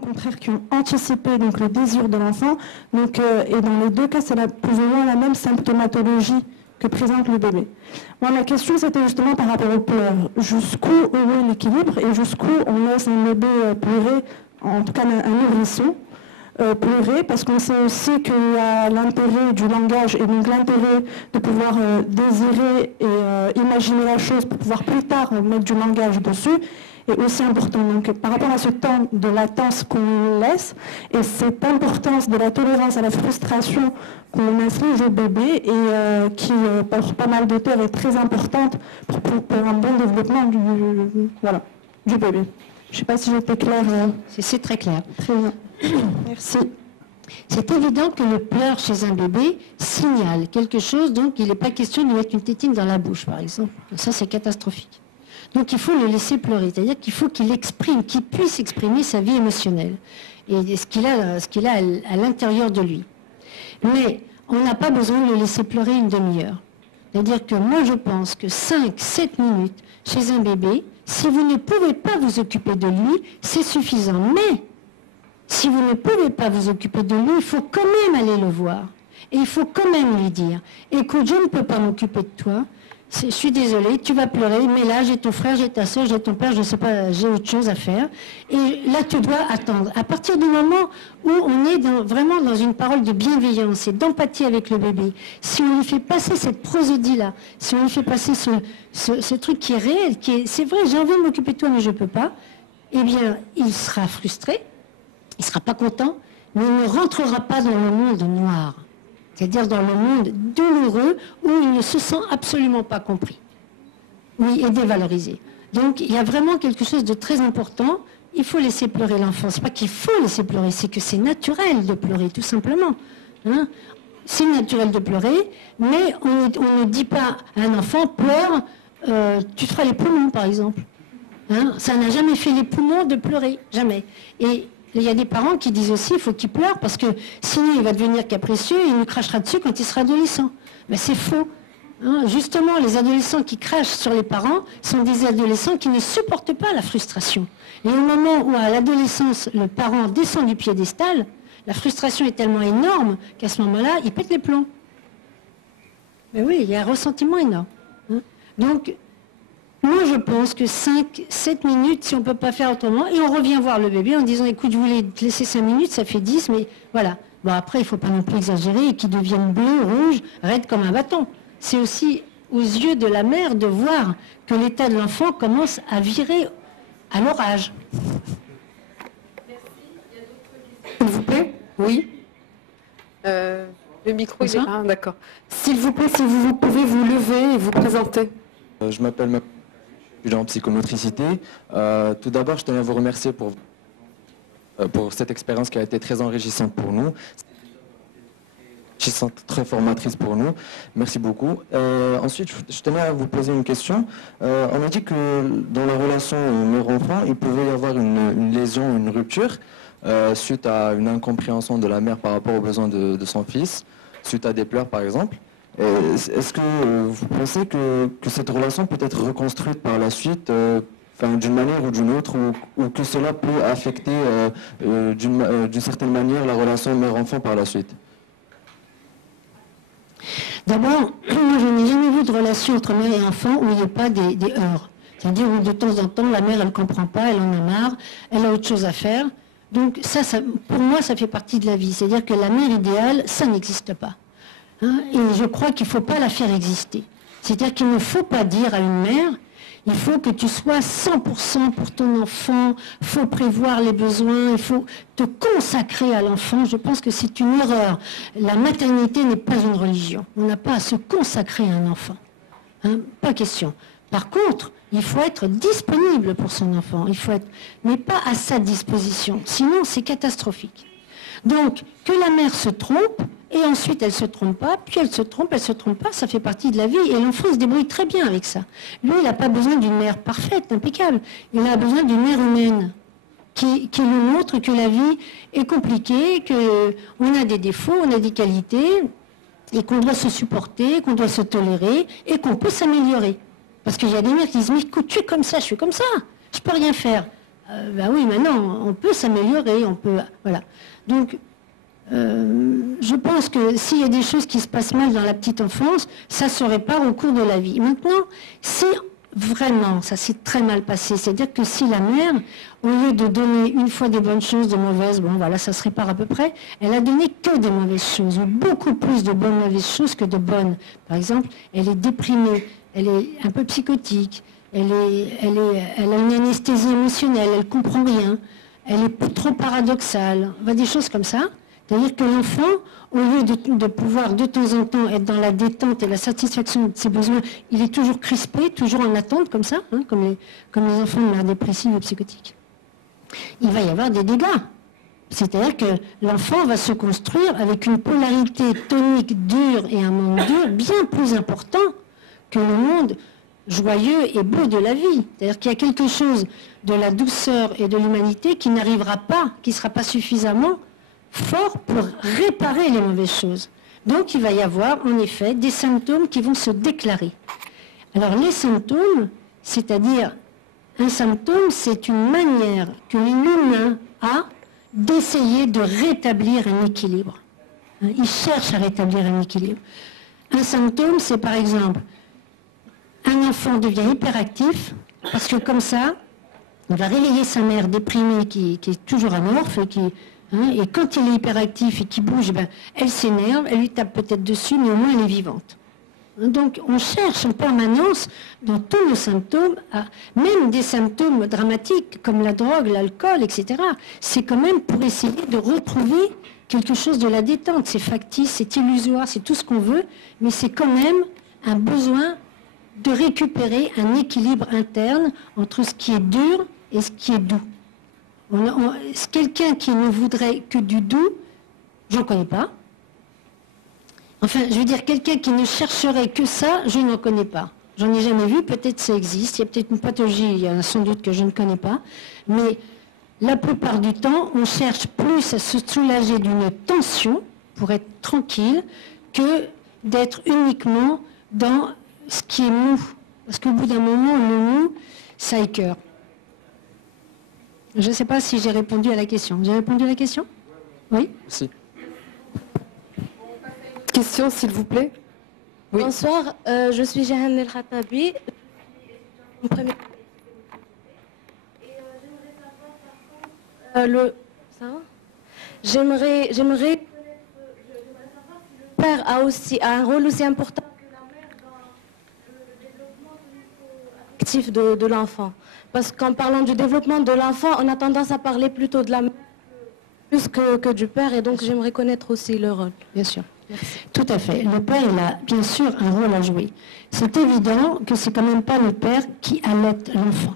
au contraire qui ont anticipé donc, le désir de l'enfant. Donc, et dans les deux cas, c'est plus ou moins la même symptomatologie que présente le bébé. Moi, ma question, c'était justement par rapport aux pleurs. Jusqu'où est l'équilibre et jusqu'où on laisse un bébé pleurer, en tout cas un nourrisson, pleurer, parce qu'on sait aussi qu'il y a l'intérêt du langage et donc l'intérêt de pouvoir désirer et imaginer la chose pour pouvoir plus tard mettre du langage dessus est aussi important. Donc par rapport à ce temps de latence qu'on laisse et cette importance de la tolérance à la frustration qu'on inflige au bébé et qui pour pas mal d'auteurs est très importante pour un bon développement du bébé. Je ne sais pas si j'étais claire. C'est très clair. Très bien. Merci. C'est évident que le pleur chez un bébé signale quelque chose, donc il n'est pas question de lui mettre une tétine dans la bouche, par exemple. Ça, c'est catastrophique. Donc il faut le laisser pleurer, c'est-à-dire qu'il faut qu'il exprime, qu'il puisse exprimer sa vie émotionnelle et ce qu'il a à l'intérieur de lui. Mais on n'a pas besoin de le laisser pleurer une demi-heure. C'est-à-dire que moi, je pense que 5-7 minutes chez un bébé, si vous ne pouvez pas vous occuper de lui, c'est suffisant. Mais si vous ne pouvez pas vous occuper de lui, il faut quand même aller le voir. Et il faut quand même lui dire, écoute, je ne peux pas m'occuper de toi, je suis désolée, tu vas pleurer, mais là, j'ai ton frère, j'ai ta soeur, j'ai ton père, je ne sais pas, j'ai autre chose à faire. Et là, tu dois attendre. À partir du moment où on est vraiment dans une parole de bienveillance et d'empathie avec le bébé, si on lui fait passer cette prosodie-là, si on lui fait passer ce truc qui est réel, c'est vrai, j'ai envie de m'occuper de toi, mais je ne peux pas, eh bien, il sera frustré, il ne sera pas content, mais il ne rentrera pas dans le monde noir. C'est-à-dire dans le monde douloureux où il ne se sent absolument pas compris. Oui, et dévalorisé. Donc il y a vraiment quelque chose de très important. Il faut laisser pleurer l'enfant. Ce n'est pas qu'il faut laisser pleurer, c'est que c'est naturel de pleurer, tout simplement. Hein? C'est naturel de pleurer, mais on ne dit pas à un enfant, pleure, tu te feras les poumons, par exemple. Hein? Ça n'a jamais fait les poumons de pleurer, jamais. Et il y a des parents qui disent aussi qu'il faut qu'il pleure parce que sinon il va devenir capricieux et il nous crachera dessus quand il sera adolescent. Mais c'est faux. Hein, justement, les adolescents qui crachent sur les parents sont des adolescents qui ne supportent pas la frustration. Et au moment où à l'adolescence, le parent descend du piédestal, la frustration est tellement énorme qu'à ce moment-là, il pète les plombs. Mais oui, il y a un ressentiment énorme. Hein. Donc, moi, je pense que 5-7 minutes, si on ne peut pas faire autrement, et on revient voir le bébé en disant, écoute, je voulais te laisser 5 minutes, ça fait 10, mais voilà. Bon, après, il ne faut pas non plus exagérer et qu'il devienne bleu, rouge, raide comme un bâton. C'est aussi aux yeux de la mère de voir que l'état de l'enfant commence à virer à l'orage. Merci. Il y a d'autres questions. S'il vous plaît. Oui. Le micro, il est là. D'accord. S'il vous plaît, si vous pouvez vous lever et vous présenter. Je m'appelle en psychomotricité. Tout d'abord, je tenais à vous remercier pour cette expérience qui a été très enrichissante pour nous, très formatrice pour nous. Merci beaucoup. Ensuite, je tenais à vous poser une question. On a dit que dans la relation mère-enfant, il pouvait y avoir une lésion, une rupture, suite à une incompréhension de la mère par rapport aux besoins de son fils, suite à des pleurs par exemple. Est-ce que vous pensez que cette relation peut être reconstruite par la suite, d'une manière ou d'une autre, ou que cela peut affecter d'une certaine manière la relation mère-enfant par la suite? D'abord, moi je n'ai jamais vu de relation entre mère et enfant où il n'y a pas des heurts. C'est-à-dire où de temps en temps la mère elle ne comprend pas, elle en a marre, elle a autre chose à faire. Donc ça, pour moi ça fait partie de la vie. C'est-à-dire que la mère idéale, ça n'existe pas. Hein, et je crois qu'il ne faut pas la faire exister. C'est-à-dire qu'il ne faut pas dire à une mère, il faut que tu sois 100% pour ton enfant, il faut prévoir les besoins, il faut te consacrer à l'enfant. Je pense que c'est une erreur. La maternité n'est pas une religion. On n'a pas à se consacrer à un enfant. Hein, pas question. Par contre, il faut être disponible pour son enfant, mais pas à sa disposition. Sinon, c'est catastrophique. Donc, que la mère se trompe, et ensuite elle ne se trompe pas, puis elle se trompe pas, ça fait partie de la vie, et l'enfant se débrouille très bien avec ça. Lui, il n'a pas besoin d'une mère parfaite, impeccable, il a besoin d'une mère humaine, qui lui montre que la vie est compliquée, qu'on a des défauts, on a des qualités, et qu'on doit se supporter, qu'on doit se tolérer, et qu'on peut s'améliorer. Parce qu'il y a des mères qui disent, mais écoute, tu es comme ça, je suis comme ça, je ne peux rien faire. Ben oui, maintenant, on peut s'améliorer, on peut... Voilà. Donc, je pense que s'il y a des choses qui se passent mal dans la petite enfance, ça se répare au cours de la vie. Maintenant, si vraiment ça s'est très mal passé, c'est-à-dire que si la mère, au lieu de donner une fois des bonnes choses, des mauvaises, bon voilà, ça se répare à peu près, elle a donné que des mauvaises choses, ou beaucoup plus de bonnes mauvaises choses que de bonnes. Par exemple, elle est déprimée, elle est un peu psychotique, elle a une anesthésie émotionnelle, elle ne comprend rien, elle est trop paradoxale, des choses comme ça. C'est-à-dire que l'enfant, au lieu de pouvoir de temps en temps être dans la détente et la satisfaction de ses besoins, il est toujours crispé, toujours en attente comme ça, hein, comme les enfants de mère dépressive ou psychotique. Il va y avoir des dégâts. C'est-à-dire que l'enfant va se construire avec une polarité tonique dure et un monde dur bien plus important que le monde joyeux et beau de la vie. C'est-à-dire qu'il y a quelque chose de la douceur et de l'humanité qui n'arrivera pas, qui ne sera pas suffisamment fort pour réparer les mauvaises choses. Donc il va y avoir en effet des symptômes qui vont se déclarer. Alors les symptômes, c'est-à-dire un symptôme, c'est une manière que l'humain a d'essayer de rétablir un équilibre. Il cherche à rétablir un équilibre. Un symptôme, c'est par exemple un enfant devient hyperactif parce que comme ça, il va réveiller sa mère déprimée qui est toujours amorphe et quand il est hyperactif et qu'il bouge, elle s'énerve, elle lui tape peut-être dessus, mais au moins elle est vivante. Donc on cherche en permanence dans tous nos symptômes, même des symptômes dramatiques comme la drogue, l'alcool, etc. C'est quand même pour essayer de retrouver quelque chose de la détente. C'est factice, c'est illusoire, c'est tout ce qu'on veut, mais c'est quand même un besoin de récupérer un équilibre interne entre ce qui est dur et ce qui est doux. Quelqu'un qui ne voudrait que du doux, j'en connais pas. Enfin, je veux dire, quelqu'un qui ne chercherait que ça, je n'en connais pas. J'en ai jamais vu, peut-être ça existe, il y a peut-être une pathologie, il y en a sans doute que je ne connais pas, mais la plupart du temps, on cherche plus à se soulager d'une tension, pour être tranquille, que d'être uniquement dans ce qui est mou. Parce qu'au bout d'un moment, le mou, ça écœure. Je ne sais pas si j'ai répondu à la question. J'ai répondu à la question ? Oui ? Si. Question, s'il vous plaît. Oui. Bonsoir, je suis Jahan El Khatabi. J'aimerais savoir J'aimerais savoir si le père a un rôle aussi important que la mère dans le développement affectif de l'enfant. Parce qu'en parlant du développement de l'enfant, on a tendance à parler plutôt de la mère plus que du père, et donc j'aimerais connaître aussi le rôle. Bien sûr. Merci. Tout à fait. Le père, il a bien sûr un rôle à jouer. C'est évident que c'est quand même pas le père qui allaite l'enfant.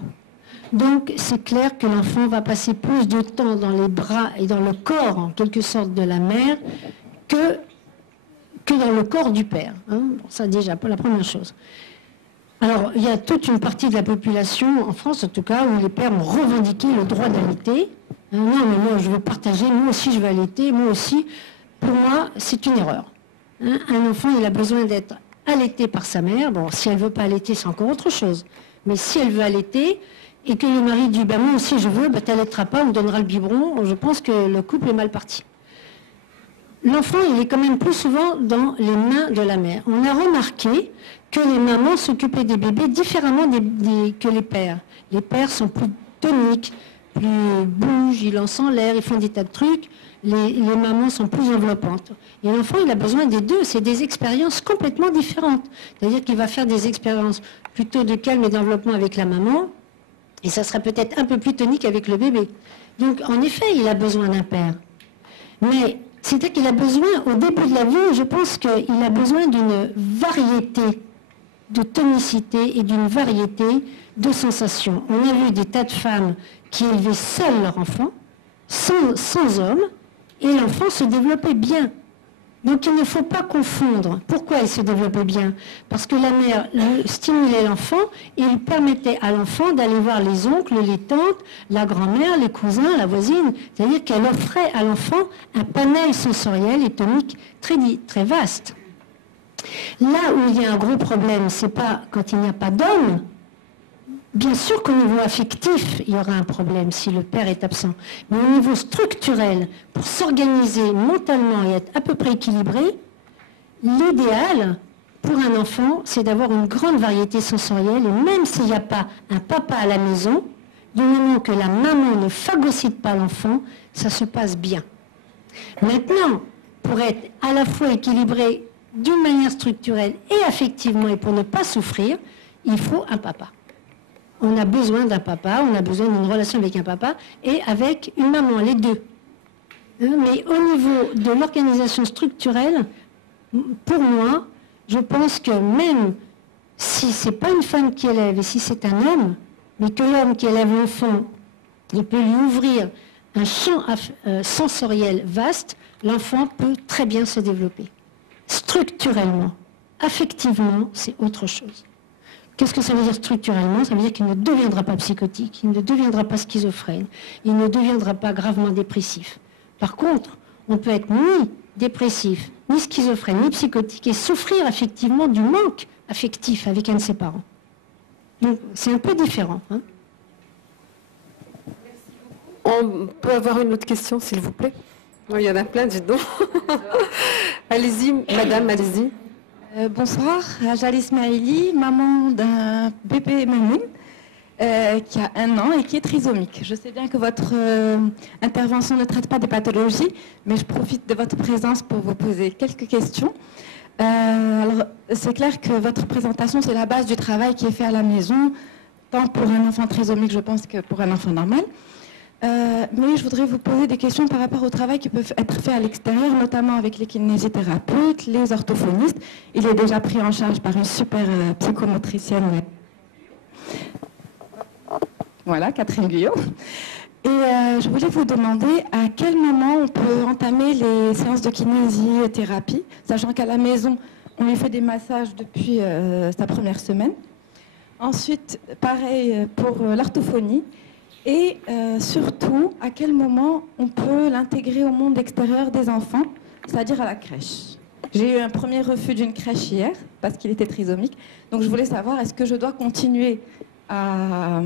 Donc c'est clair que l'enfant va passer plus de temps dans les bras et dans le corps, en quelque sorte, de la mère que dans le corps du père. Bon, ça déjà, pour la première chose. Alors, il y a toute une partie de la population, en France en tout cas, où les pères ont revendiqué le droit d'allaiter. Non, mais moi, je veux partager, moi aussi, je veux allaiter, moi aussi. Pour moi, c'est une erreur. Un enfant, il a besoin d'être allaité par sa mère. Bon, si elle ne veut pas allaiter, c'est encore autre chose. Mais si elle veut allaiter, et que le mari dit, moi aussi, je veux, tu n'allaiteras pas, on me donnera le biberon, je pense que le couple est mal parti. L'enfant, il est quand même plus souvent dans les mains de la mère. On a remarqué que les mamans s'occupaient des bébés différemment que les pères. Les pères sont plus toniques, plus bougent, ils lancent en l'air, ils font des tas de trucs. Les mamans sont plus enveloppantes. Et l'enfant, il a besoin des deux. C'est des expériences complètement différentes. C'est-à-dire qu'il va faire des expériences plutôt de calme et d'enveloppement avec la maman, et ça sera peut-être un peu plus tonique avec le bébé. Donc, en effet, il a besoin d'un père. Mais c'est-à-dire qu'il a besoin, au début de la vie, je pense qu'il a besoin d'une variété de tonicité et d'une variété de sensations. On a vu des tas de femmes qui élevaient seules leur enfant, sans homme, et l'enfant se développait bien. Donc il ne faut pas confondre. Pourquoi il se développait bien? Parce que la mère stimulait l'enfant et il permettait à l'enfant d'aller voir les oncles, les tantes, la grand-mère, les cousins, la voisine. C'est-à-dire qu'elle offrait à l'enfant un panel sensoriel et tonique très vaste. Là où il y a un gros problème, c'est pas quand il n'y a pas d'homme, Bien sûr qu'au niveau affectif, il y aura un problème si le père est absent. Mais au niveau structurel, pour s'organiser mentalement et être à peu près équilibré, l'idéal pour un enfant, c'est d'avoir une grande variété sensorielle. Et même s'il n'y a pas un papa à la maison, du moment que la maman ne phagocyte pas l'enfant, ça se passe bien. Maintenant, pour être à la fois équilibré d'une manière structurelle et affectivement, et pour ne pas souffrir, il faut un papa. On a besoin d'un papa, on a besoin d'une relation avec un papa et avec une maman, les deux. Mais au niveau de l'organisation structurelle, pour moi, je pense que même si ce n'est pas une femme qui élève et si c'est un homme, mais que l'homme qui élève l'enfant, il peut lui ouvrir un champ sensoriel vaste, l'enfant peut très bien se développer. Structurellement, affectivement, c'est autre chose. Qu'est-ce que ça veut dire structurellement? Ça veut dire qu'il ne deviendra pas psychotique, il ne deviendra pas schizophrène, il ne deviendra pas gravement dépressif. Par contre, on peut être ni dépressif, ni schizophrène, ni psychotique et souffrir effectivement du manque affectif avec un de ses parents. Donc c'est un peu différent. Hein. On peut avoir une autre question, s'il vous plaît? Oh, il y en a plein, dites donc. Allez-y, madame, allez-y. Bonsoir, Jalis Maïli, maman d'un bébé Mamoun qui a 1 an et qui est trisomique. Je sais bien que votre intervention ne traite pas des pathologies, mais je profite de votre présence pour vous poser quelques questions. Alors, c'est clair que votre présentation, c'est la base du travail qui est fait à la maison, tant pour un enfant trisomique, je pense, que pour un enfant normal. Mais je voudrais vous poser des questions par rapport au travail qui peut être fait à l'extérieur, notamment avec les kinésithérapeutes, les orthophonistes. Il est déjà pris en charge par une super psychomotricienne. Voilà, Catherine Guyot. Et je voulais vous demander à quel moment on peut entamer les séances de kinésithérapie, sachant qu'à la maison, on lui fait des massages depuis sa première semaine. Ensuite, pareil pour l'orthophonie. Et surtout, à quel moment on peut l'intégrer au monde extérieur des enfants, c'est-à-dire à la crèche. J'ai eu un premier refus d'une crèche hier, parce qu'il était trisomique. Donc je voulais savoir, est-ce que je dois continuer à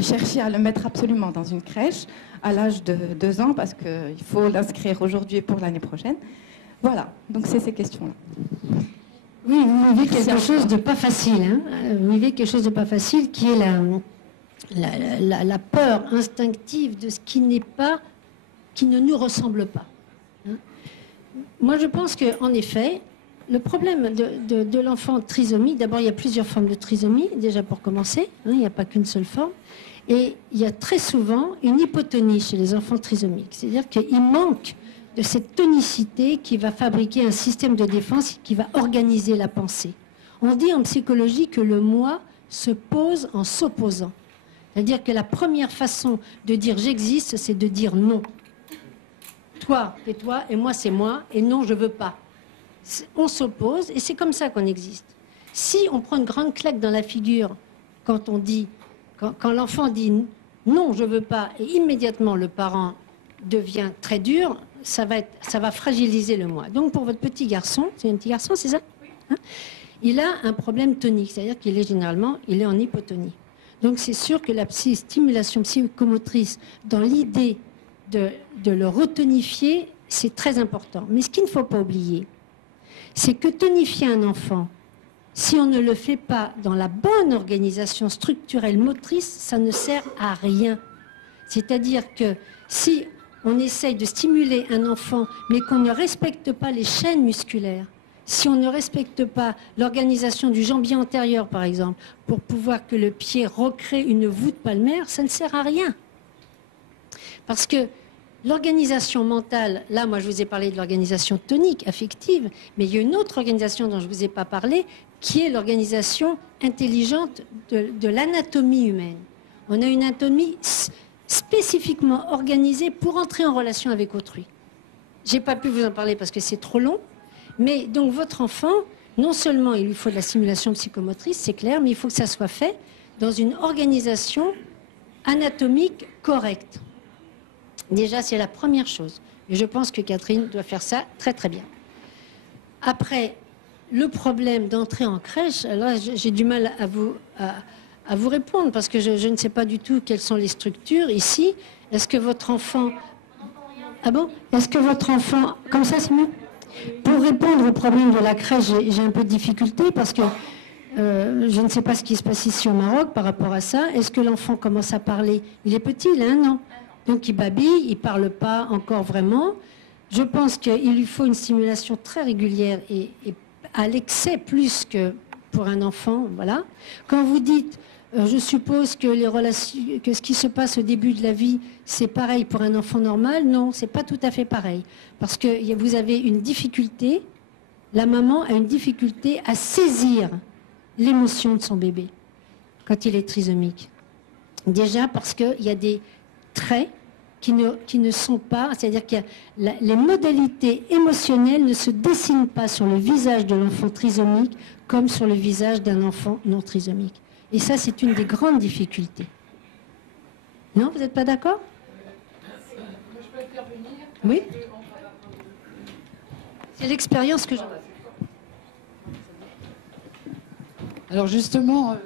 chercher à le mettre absolument dans une crèche à l'âge de 2 ans, parce qu'il faut l'inscrire aujourd'hui et pour l'année prochaine. Voilà, donc c'est ces questions-là. Oui, vous vivez quelque chose de pas facile. Hein. Vous vivez quelque chose de pas facile qui est la peur instinctive de ce qui n'est pas, qui ne nous ressemble pas. Hein. Moi, je pense qu'en effet, le problème de l'enfant trisomique, d'abord, il y a plusieurs formes de trisomie, déjà pour commencer, hein, il n'y a pas qu'une seule forme, et il y a très souvent une hypotonie chez les enfants trisomiques, c'est-à-dire qu'il manque de cette tonicité qui va fabriquer un système de défense qui va organiser la pensée. On dit en psychologie que le moi se pose en s'opposant. C'est-à-dire que la première façon de dire j'existe, c'est de dire non. Toi, c'est toi, et moi, c'est moi, et non, je veux pas. On s'oppose, et c'est comme ça qu'on existe. Si on prend une grande claque dans la figure, quand l'enfant dit non, je veux pas, et immédiatement le parent devient très dur, ça va fragiliser le moi. Donc pour votre petit garçon, c'est un petit garçon, c'est ça, hein, il a un problème tonique, c'est-à-dire qu'il est généralement, il est en hypotonie. Donc c'est sûr que la stimulation psychomotrice, dans l'idée de le retonifier, c'est très important. Mais ce qu'il ne faut pas oublier, c'est que tonifier un enfant, si on ne le fait pas dans la bonne organisation structurelle motrice, ça ne sert à rien. C'est-à-dire que si on essaye de stimuler un enfant, mais qu'on ne respecte pas les chaînes musculaires, si on ne respecte pas l'organisation du jambier antérieur, par exemple, pour pouvoir que le pied recrée une voûte palmaire, ça ne sert à rien. Parce que l'organisation mentale, là, moi, je vous ai parlé de l'organisation tonique, affective, mais il y a une autre organisation dont je ne vous ai pas parlé, qui est l'organisation intelligente de l'anatomie humaine. On a une anatomie spécifiquement organisée pour entrer en relation avec autrui. Je n'ai pas pu vous en parler parce que c'est trop long, mais donc votre enfant, non seulement il lui faut de la stimulation psychomotrice, c'est clair, mais il faut que ça soit fait dans une organisation anatomique correcte. Déjà, c'est la première chose. Et je pense que Catherine doit faire ça très très bien. Après, le problème d'entrer en crèche, alors j'ai du mal à vous répondre, parce que je ne sais pas du tout quelles sont les structures ici. Est-ce que votre enfant... Ah bon? Est-ce que votre enfant... Comme ça, c'est mieux? Pour répondre au problème de la crèche, j'ai un peu de difficulté, parce que je ne sais pas ce qui se passe ici au Maroc par rapport à ça. Est-ce que l'enfant commence à parler? Il est petit, il a 1 an. Donc il babille, il ne parle pas encore vraiment. Je pense qu'il lui faut une stimulation très régulière et à l'excès plus que pour un enfant. Voilà. Quand vous dites, je suppose que les relations, que ce qui se passe au début de la vie, c'est pareil pour un enfant normal. Non, c'est pas tout à fait pareil. Parce que vous avez une difficulté, la maman a une difficulté à saisir l'émotion de son bébé quand il est trisomique. Déjà parce qu'il y a des traits qui ne sont pas, c'est-à-dire que les modalités émotionnelles ne se dessinent pas sur le visage de l'enfant trisomique comme sur le visage d'un enfant non trisomique. Et ça, c'est une des grandes difficultés. Non, vous n'êtes pas d'accord? Je peux intervenir? Oui. C'est l'expérience que j'ai. Alors justement,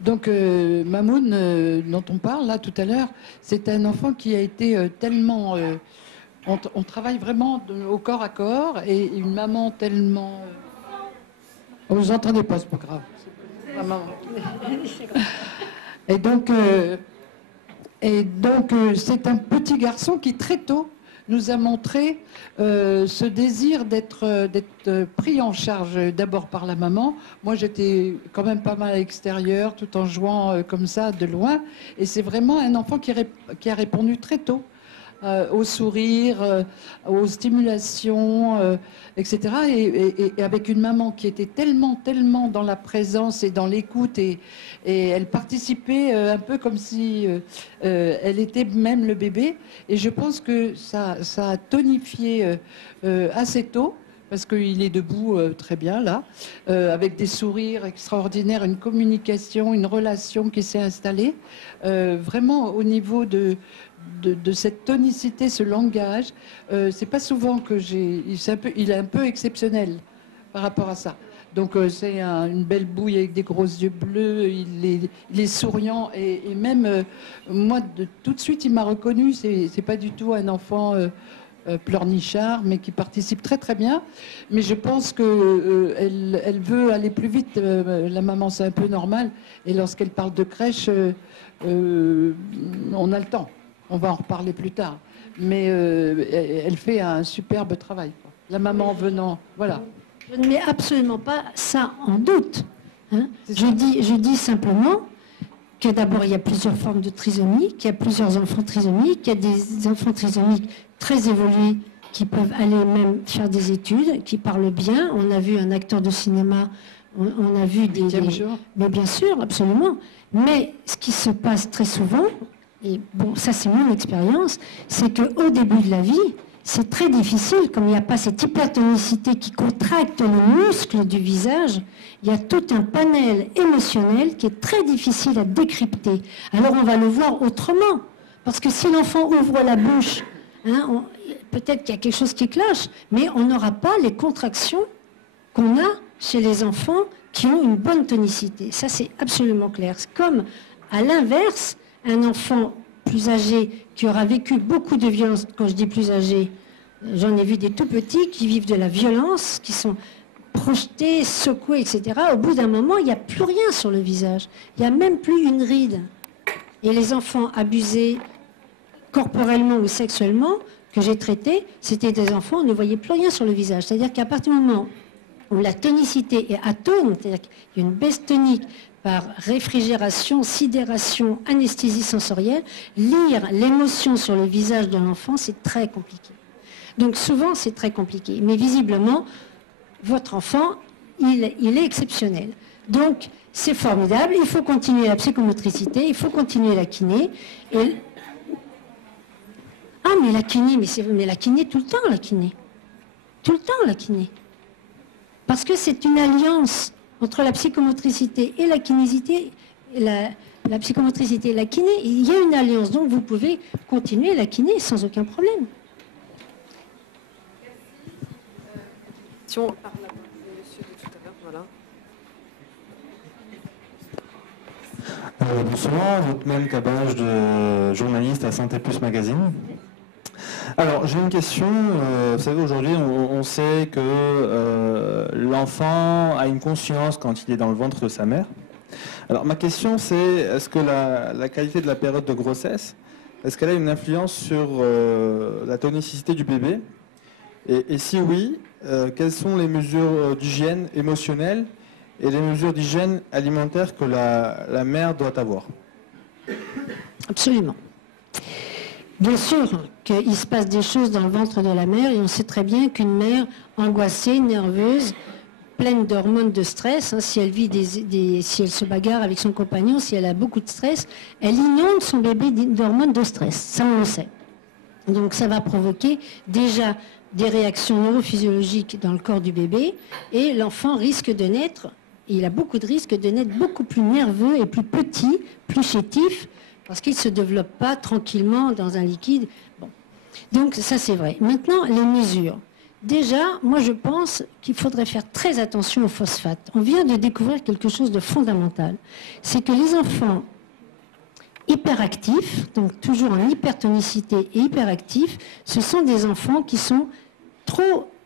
donc Mamoun, dont on parle là tout à l'heure, c'est un enfant qui a été tellement... on travaille vraiment au corps à corps, et une maman tellement... vous entendez pas, c'est pas grave. La maman. Et donc c'est un petit garçon qui très tôt nous a montré ce désir d'être pris en charge d'abord par la maman. Moi, j'étais quand même pas mal à l'extérieur, tout en jouant comme ça, de loin. Et c'est vraiment un enfant qui a répondu très tôt au sourire, aux stimulations, etc. Et avec une maman qui était tellement dans la présence et dans l'écoute, et elle participait un peu comme si elle était même le bébé. Et je pense que ça a tonifié assez tôt, parce qu'il est debout très bien là, avec des sourires extraordinaires, une communication, une relation qui s'est installée, vraiment au niveau de cette tonicité, ce langage. C'est pas souvent que il est un peu exceptionnel par rapport à ça. Donc c'est une belle bouille avec des gros yeux bleus, il est souriant, et même moi tout de suite il m'a reconnu. C'est pas du tout un enfant pleurnichard, mais qui participe très bien. Mais je pense que elle veut aller plus vite. La maman, c'est un peu normal, et lorsqu'elle parle de crèche, on a le temps. On va en reparler plus tard. Mais elle fait un superbe travail. La maman venant, voilà. Je ne mets absolument pas ça en doute. Hein. Je dis simplement que d'abord, il y a plusieurs formes de trisomie, qu'il y a plusieurs enfants trisomiques, qu'il y a des enfants trisomiques très évolués qui peuvent aller même faire des études, qui parlent bien. On a vu un acteur de cinéma, on a vu des... Mais bien sûr, absolument. Mais ce qui se passe très souvent, et bon, ça c'est mon expérience, c'est qu'au début de la vie, c'est très difficile, comme il n'y a pas cette hypertonicité qui contracte les muscles du visage, il y a tout un panel émotionnel qui est très difficile à décrypter. Alors on va le voir autrement, parce que si l'enfant ouvre la bouche, hein, peut-être qu'il y a quelque chose qui cloche, mais on n'aura pas les contractions qu'on a chez les enfants qui ont une bonne tonicité. Ça c'est absolument clair. C'est comme, à l'inverse, un enfant plus âgé qui aura vécu beaucoup de violence. Quand je dis plus âgé, j'en ai vu des tout petits qui vivent de la violence, qui sont projetés, secoués, etc. Au bout d'un moment, il n'y a plus rien sur le visage. Il n'y a même plus une ride. Et les enfants abusés corporellement ou sexuellement que j'ai traités, c'était des enfants, on ne voyait plus rien sur le visage. C'est-à-dire qu'à partir du moment où la tonicité est atone, c'est-à-dire qu'il y a une baisse tonique par réfrigération, sidération, anesthésie sensorielle, lire l'émotion sur le visage de l'enfant, c'est très compliqué. Donc souvent, c'est très compliqué. Mais visiblement, votre enfant, il est exceptionnel. Donc, c'est formidable. Il faut continuer la psychomotricité, il faut continuer la kiné. Et... Ah, mais la kiné, mais la kiné tout le temps, la kiné. Tout le temps, la kiné. Parce que c'est une alliance entre la psychomotricité et la kinésité, la psychomotricité et la kiné, il y a une alliance. Donc vous pouvez continuer la kiné sans aucun problème. question par la main de monsieur de tout à l'heure. Voilà. Bonsoir, Otman Kabaj, de journaliste à Santé Plus Magazine. Alors, j'ai une question. Vous savez, aujourd'hui, on sait que l'enfant a une conscience quand il est dans le ventre de sa mère. Alors, ma question, c'est est-ce que la qualité de la période de grossesse, est-ce qu'elle a une influence sur la tonicité du bébé? Et si oui, quelles sont les mesures d'hygiène émotionnelle et les mesures d'hygiène alimentaire que la mère doit avoir? Absolument. Bien sûr qu'il se passe des choses dans le ventre de la mère et on sait très bien qu'une mère angoissée, nerveuse, pleine d'hormones de stress, hein, si elle vit si elle se bagarre avec son compagnon, si elle a beaucoup de stress, elle inonde son bébé d'hormones de stress. Ça, on le sait. Donc ça va provoquer déjà des réactions neurophysiologiques dans le corps du bébé et l'enfant risque de naître, il a beaucoup de risques de naître beaucoup plus nerveux et plus petit, plus chétif, parce qu'il ne se développe pas tranquillement dans un liquide. Bon. Donc ça c'est vrai. Maintenant, les mesures. Déjà, moi je pense qu'il faudrait faire très attention aux phosphates. On vient de découvrir quelque chose de fondamental. C'est que les enfants hyperactifs, donc toujours en hypertonicité et hyperactifs, ce sont des enfants qui sont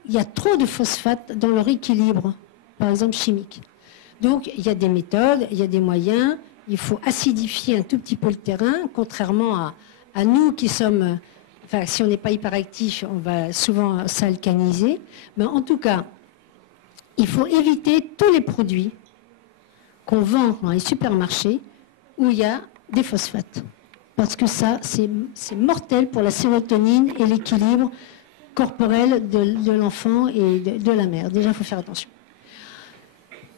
il y a trop de phosphates dans leur équilibre, par exemple chimique. Donc il y a des méthodes, il y a des moyens, il faut acidifier un tout petit peu le terrain, contrairement à nous qui sommes, enfin si on n'est pas hyperactif, on va souvent s'alcaniser, mais en tout cas, il faut éviter tous les produits qu'on vend dans les supermarchés où il y a des phosphates. Parce que ça, c'est mortel pour la sérotonine et l'équilibre corporel de l'enfant et de la mère. Déjà, il faut faire attention.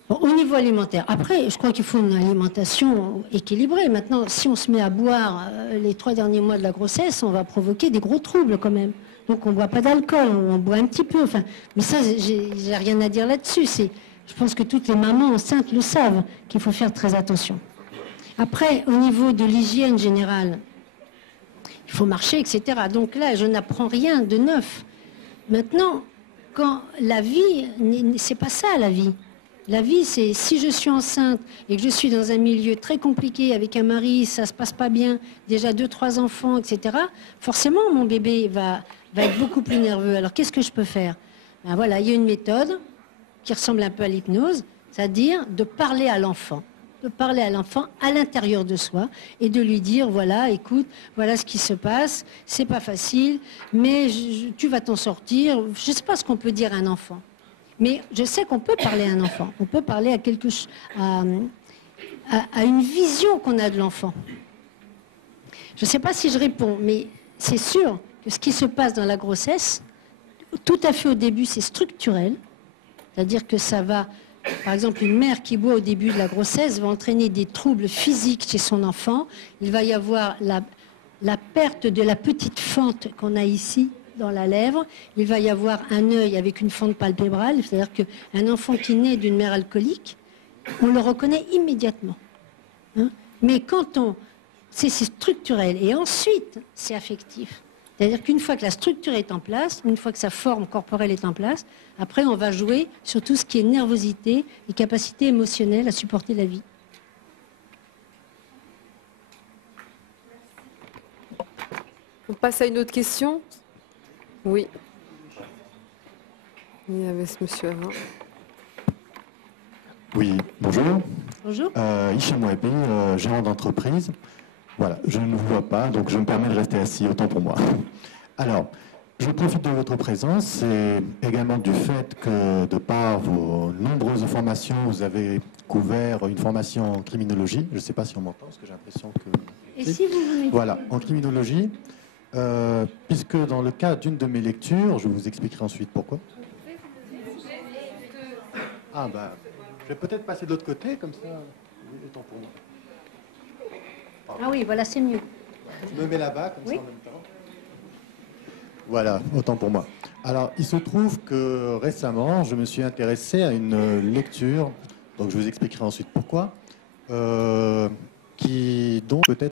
Bon, au niveau alimentaire, après, je crois qu'il faut une alimentation équilibrée. Maintenant, si on se met à boire les 3 derniers mois de la grossesse, on va provoquer des gros troubles quand même. Donc on ne boit pas d'alcool, on boit un petit peu. Enfin, mais ça, j'ai rien à dire là-dessus. Je pense que toutes les mamans enceintes le savent, qu'il faut faire très attention. Après, au niveau de l'hygiène générale, il faut marcher, etc. Donc là, je n'apprends rien de neuf. Maintenant, quand la vie, c'est pas ça la vie. La vie, c'est si je suis enceinte et que je suis dans un milieu très compliqué avec un mari, ça se passe pas bien, déjà 2-3 enfants, etc. Forcément, mon bébé va être beaucoup plus nerveux. Alors, qu'est-ce que je peux faire? Ben voilà, il y a une méthode qui ressemble un peu à l'hypnose, c'est-à-dire de parler à l'enfant. De parler à l'enfant à l'intérieur de soi et de lui dire, voilà, écoute, voilà ce qui se passe, c'est pas facile, mais tu vas t'en sortir. Je sais pas ce qu'on peut dire à un enfant. Mais je sais qu'on peut parler à un enfant. On peut parler à une vision qu'on a de l'enfant. Je ne sais pas si je réponds, mais c'est sûr que ce qui se passe dans la grossesse, tout à fait au début, c'est structurel. C'est-à-dire que ça va, par exemple, une mère qui boit au début de la grossesse va entraîner des troubles physiques chez son enfant. Il va y avoir la perte de la petite fente qu'on a ici, dans la lèvre, il va y avoir un œil avec une fente palpébrale, c'est-à-dire qu'un enfant qui naît d'une mère alcoolique, on le reconnaît immédiatement. Hein? Mais quand c'est structurel et ensuite c'est affectif. C'est-à-dire qu'une fois que la structure est en place, une fois que sa forme corporelle est en place, après on va jouer sur tout ce qui est nervosité et capacité émotionnelle à supporter la vie. On passe à une autre question. Oui. Il y avait ce monsieur avant. Oui, bonjour. Bonjour. Hicham Ouabi, gérant d'entreprise. Voilà, je ne vous vois pas, donc je me permets de rester assis, autant pour moi. Alors, je profite de votre présence et également du fait que, de par vos nombreuses formations, vous avez couvert une formation en criminologie. Je ne sais pas si on m'entend, parce que j'ai l'impression que... Et si vous voulez... Voilà, en criminologie, puisque dans le cas d'une de mes lectures, je vous expliquerai ensuite pourquoi. Ah bah, je vais peut-être passer de l'autre côté, comme ça, oui, autant pour moi. Ah oui, voilà, c'est mieux. Je me mets là-bas, comme Oui. ça en même temps. Voilà, autant pour moi. Alors, il se trouve que récemment, je me suis intéressé à une lecture, donc je vous expliquerai ensuite pourquoi, qui, dont peut-être